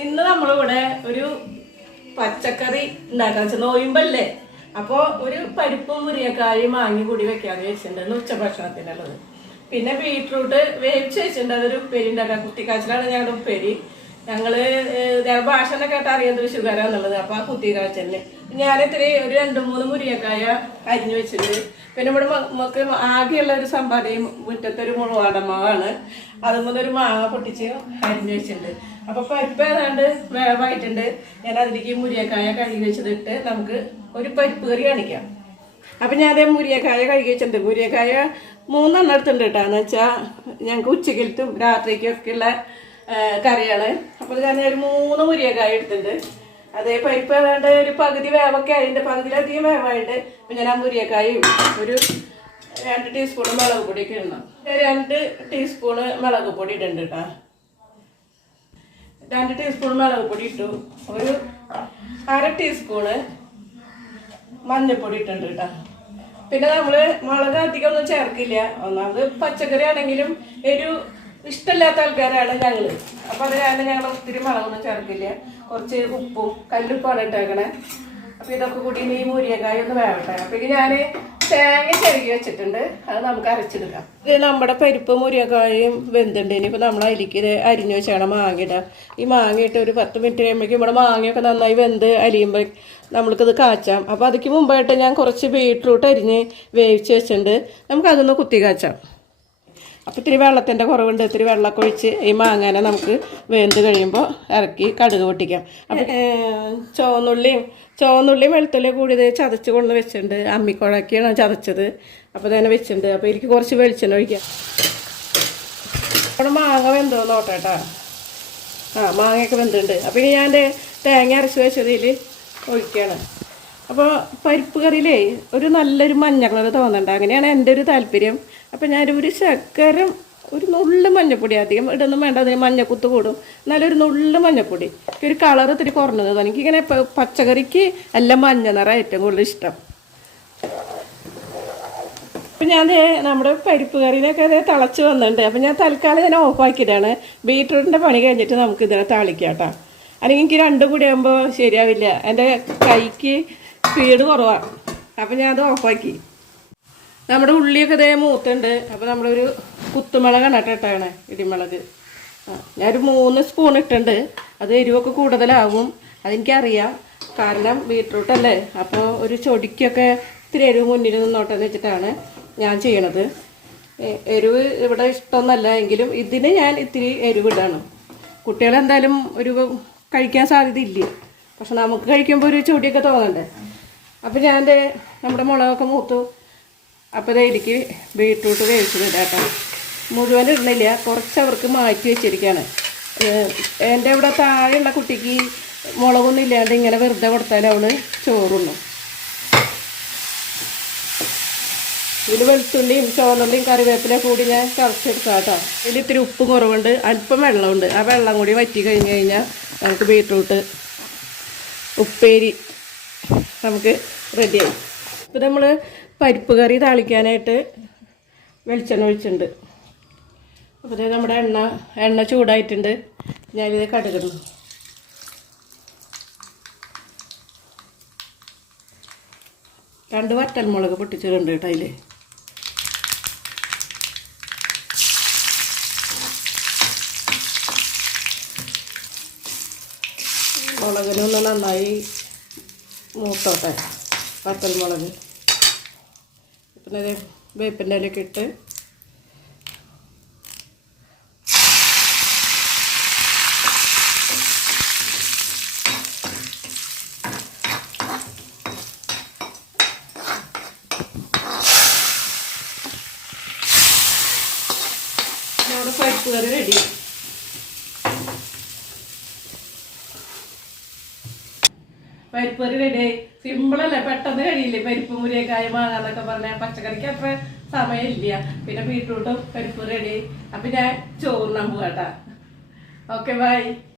ഇന്ന് നമ്മളിവിടെ ഒരു പച്ചക്കറി ഉണ്ടാക്കാൻ വെച്ചാൽ നോയുമ്പല്ലേ. അപ്പോൾ ഒരു പരിപ്പും മുരിങ്ങക്കായും മാങ്ങി കൂടി വെക്കാന്ന് വെച്ചിട്ടുണ്ട് ഉച്ചഭക്ഷണത്തിനുള്ളത്. പിന്നെ ബീട്രൂട്ട് വേവിച്ച് വെച്ചിട്ടുണ്ട്, അതൊരു ഉപ്പേരി ഉണ്ടാക്കാം. കുത്തിക്കാച്ചിലാണ് ഞങ്ങളുടെ ഉപ്പേരി. ഞങ്ങള് ഭാഷനെ കേട്ടാ അറിയാം തൃശ്ശൂർക്കാരാന്നുള്ളത്. അപ്പൊ ആ കുത്തിക്കാച്ചലിന് ഞാനിത്തിരി ഒരു 2-3 മുരിങ്ങക്കായ അരിഞ്ഞു വെച്ചിട്ടുണ്ട്. പിന്നെ ഇവിടെ നമുക്ക് ആകെയുള്ള ഒരു സമ്പാദ്യം മുറ്റത്തൊരു മുളവാടമാവാണ്. അതുപോലെ ഒരു മാങ്ങ പൊട്ടിച്ച് അരിഞ്ഞു വെച്ചിട്ടുണ്ട്. അപ്പൊ പരിപ്പ് ഏതാണ്ട് വേവായിട്ടുണ്ട്. ഞാൻ അതിലേക്ക് മുരിങ്ങക്കായ കഴുകി വെച്ചതിട്ട് നമുക്ക് ഒരു പരിപ്പ് കറി കാണിക്കാം. അപ്പൊ ഞാൻ അതേ മുരിങ്ങക്കായ കഴുകി വെച്ചിട്ടുണ്ട്. മുരിങ്ങക്കായ 3 എണ്ണം എടുത്തിട്ടുണ്ട് കേട്ടോ. എന്ന് വെച്ചാൽ ഞങ്ങൾക്ക് ഉച്ചക്കലത്തും രാത്രിക്കൊക്കെ ഉള്ള കറിയാണ്. അപ്പോൾ ഞാൻ ഒരു 3 മുരിങ്ങക്കായ എടുത്തിട്ടുണ്ട്. അതേ പരിപ്പ് ഏതാണ്ട് ഒരു പകുതി വേവൊക്കെ ആയിട്ടുണ്ട്, പകുതിയിലധികം വേവായിട്ട്. അപ്പം ഞാൻ ആ മുരിങ്ങക്കായും ഒരു 2 ടീസ്പൂൺ മുളക് പൊടിയൊക്കെ ഇടണം. 2 ടീസ്പൂണ് മുളക് പൊടി ഇടുന്നുണ്ട് കേട്ടോ. 2 ടീസ്പൂൺ മുളക് പൊടി ഇട്ടു. ഒരു 1/2 ടീസ്പൂണ് മഞ്ഞൾപ്പൊടി ഇട്ടുണ്ട് കേട്ടോ. പിന്നെ നമ്മൾ മുളക് അധികം ഒന്നും ചേർക്കില്ല. ഒന്നാമത് പച്ചക്കറി ആണെങ്കിലും ഇഷ്ടമില്ലാത്ത ആൾക്കാരാണ് ഞങ്ങൾ. അപ്പം അത് കാരണം ഞങ്ങൾ ഒത്തിരി മുളകൊന്നും ചേർക്കില്ല. കുറച്ച് ഉപ്പും കല്ലുപ്പാണ് ഇട്ടേക്കണേ. അപ്പം ഇതൊക്കെ കൂടി ഈ മുരിങ്ങക്കായ ഒന്ന് വേവട്ടെ. അപ്പം ഞാൻ തേങ്ങ ചെറുകി വെച്ചിട്ടുണ്ട്, അത് നമുക്ക് അരച്ചെടുക്കാം. ഇത് നമ്മുടെ പരിപ്പ് മുരിങ്ങക്കായും വെന്തുണ്ട്. ഇനിയിപ്പോൾ നമ്മൾ അതിലേക്ക് ഇത് അരിഞ്ഞു വെച്ചാണ് മാങ്ങയിടാം. ഈ മാങ്ങയിട്ട് ഒരു 10 മിനിറ്റ് കഴിയുമ്പോഴേക്കും ഇവിടെ മാങ്ങയൊക്കെ നന്നായി വെന്ത് അരിയുമ്പോൾ നമ്മൾക്കിത് കാച്ചാം. അപ്പോൾ അതിക്ക് മുമ്പായിട്ട് ഞാൻ കുറച്ച് ബീട്രൂട്ട് അരിഞ്ഞ് വേവിച്ച് വെച്ചിട്ടുണ്ട്. നമുക്കതൊന്ന് കുത്തി കാച്ചാം. അപ്പോൾ ഇത്തിരി വെള്ളത്തിൻ്റെ കുറവുണ്ട്. ഇത്തിരി വെള്ളമൊക്കെ ഒഴിച്ച് ഈ മാങ്ങാനെ നമുക്ക് വെന്ത് കഴിയുമ്പോൾ ഇറക്കി കടുക് പൊട്ടിക്കാം. അപ്പം ചുവന്നുള്ളിയും വെളുത്തുള്ളിയും കൂടി ഇത് ചതച്ച് കൊണ്ട് വെച്ചിട്ടുണ്ട്. അമ്മിക്കുഴക്കിയാണ് ചതച്ചത്. അപ്പോൾ തന്നെ വെച്ചിട്ടുണ്ട്. അപ്പോൾ എനിക്ക് കുറച്ച് വെളിച്ചെണ്ണ ഒഴിക്കാം. അവിടെ മാങ്ങ വെന്തോ നോട്ടെ കേട്ടോ. മാങ്ങയൊക്കെ വെന്തുണ്ട്. അപ്പോൾ ഇനി ഞാൻ തേങ്ങ അരച്ച് വെച്ചതിൽ ഒഴിക്കുകയാണ്. അപ്പോൾ പരിപ്പ് കറിയിലേ ഒരു നല്ലൊരു മഞ്ഞ കളർ തോന്നണ്ട, അങ്ങനെയാണ് എൻ്റെ ഒരു താല്പര്യം. അപ്പം ഞാനൊരു ശർക്കരം ഒരു നുള്ളു മഞ്ഞപ്പൊടി, അധികം ഇടൊന്നും വേണ്ട, അതിന് മഞ്ഞക്കുത്ത് കൂടും. നല്ലൊരു നുള്ളു മഞ്ഞപ്പൊടി, ഒരു കളർ ഇത്തിരി കുറഞ്ഞത്. എനിക്കിങ്ങനെ പച്ചക്കറിക്ക് എല്ലാം മഞ്ഞ നിറം ഏറ്റവും കൂടുതൽ ഇഷ്ടം. അപ്പം ഞാൻ നമ്മുടെ പരിപ്പ് കറിയിലൊക്കെ അത് തിളച്ച് വന്നിട്ടുണ്ട്. അപ്പം ഞാൻ തൽക്കാലം ഞാൻ ഓഫാക്കിയതാണ്. ബീട്രൂട്ടിൻ്റെ പണി കഴിഞ്ഞിട്ട് നമുക്ക് ഇതിനെ താളിക്കാം കേട്ടോ. അല്ലെങ്കിൽ എനിക്ക് 2 കൂടി ആകുമ്പോൾ ശരിയാവില്ല. എൻ്റെ കൈക്ക് സ്പീഡ് കുറവാണ്. അപ്പം ഞാൻ അത് ഓഫാക്കി. നമ്മുടെ ഉള്ളിയൊക്കെ ഇതേ മൂത്തുണ്ട്. അപ്പോൾ നമ്മളൊരു കുത്തുമുളകാണ് ഇട്ടാണ്, ഇടിമുളക്. ഞാനൊരു 3 സ്പൂൺ ഇട്ടുണ്ട്. അത് എരിവൊക്കെ കൂടുതലാവും, അതെനിക്കറിയാം. കാരണം ബീട്രൂട്ടല്ലേ, അപ്പോൾ ഒരു ചൊടിക്കൊക്കെ ഇത്തിരി എരിവ് മുന്നിൽ നിന്നോട്ടെന്ന് വെച്ചിട്ടാണ് ഞാൻ ചെയ്യണത്. എരിവ് ഇവിടെ ഇഷ്ടമൊന്നുമല്ല, എങ്കിലും ഇതിന് ഞാൻ ഇത്തിരി എരിവിടാണ്. കുട്ടികളെന്തായാലും ഒരു കഴിക്കാൻ സാധ്യതയില്ല, പക്ഷെ നമുക്ക് കഴിക്കുമ്പോൾ ഒരു ചൊടിയൊക്കെ തോന്നണ്ടേ. അപ്പോൾ ഞാൻ നമ്മുടെ മുളകൊക്കെ മൂത്തു. അപ്പോൾ ഇതിലേക്ക് ബീട്രൂട്ട് വേവിച്ചത് കേട്ടോ. മുഴുവൻ ഇടുന്നില്ല, കുറച്ച് അവർക്ക് മാറ്റി വെച്ചിരിക്കുകയാണ്. എൻ്റെ ഇവിടെ താഴെയുള്ള കുട്ടിക്ക് മുളകൊന്നും ഇല്ലാണ്ട് ഇങ്ങനെ വെറുതെ കൊടുത്താൽ അവൾ ചോറുണ്ണും. ഇതിൽ വെളുത്തുള്ളിയും ചുവന്നുള്ളിയും കറിവേപ്പിലയും കൂടി ഞാൻ ചതച്ചെടുക്കാം കേട്ടോ. ഇതിൽ ഇത്തിരി ഉപ്പ് കുറവുണ്ട്, അല്പം വെള്ളമുണ്ട്. ആ വെള്ളം കൂടി വറ്റി കഴിഞ്ഞ് കഴിഞ്ഞാൽ നമുക്ക് ബീട്രൂട്ട് ഉപ്പേരി നമുക്ക് റെഡിയായി. ഇപ്പോൾ നമ്മൾ പരിപ്പ് കറി താളിക്കാനായിട്ട് വെളിച്ചെണ്ണ ഒഴിച്ചിട്ടുണ്ട്. അപ്പോൾ നമ്മുടെ എണ്ണ ചൂടായിട്ടുണ്ട്. ഞാനിത് കടുകിടുന്നു. രണ്ട് വറ്റൽമുളക് പൊട്ടിച്ചിട്ടുണ്ട് കേട്ടോ. അതിൽ മുളകിനൊന്ന് നന്നായി മൂത്തോട്ടെ വറ്റൽമുളക്. പിന്നെ വേപ്പിൻ്റെ ഇലയൊക്കെ ഇട്ട് നമ്മുടെ പരിപ്പ് കറി റെഡി. പരിപ്പ് കറി റെഡിയായി. സിമ്പിളല്ലേ, പെട്ടെന്ന് കഴിയില്ലേ. പരിപ്പ് മുരിങ്ങക്കായ മാങ്ങാന്നൊക്കെ പറഞ്ഞാൽ പച്ചക്കറിക്ക് അത്ര സമയമില്ല. പിന്നെ ബീട്രൂട്ടും പരിപ്പ് റെഡി. അപ്പം ഞാൻ ചോറിനാൻ പോകാട്ടാ. Okay, by.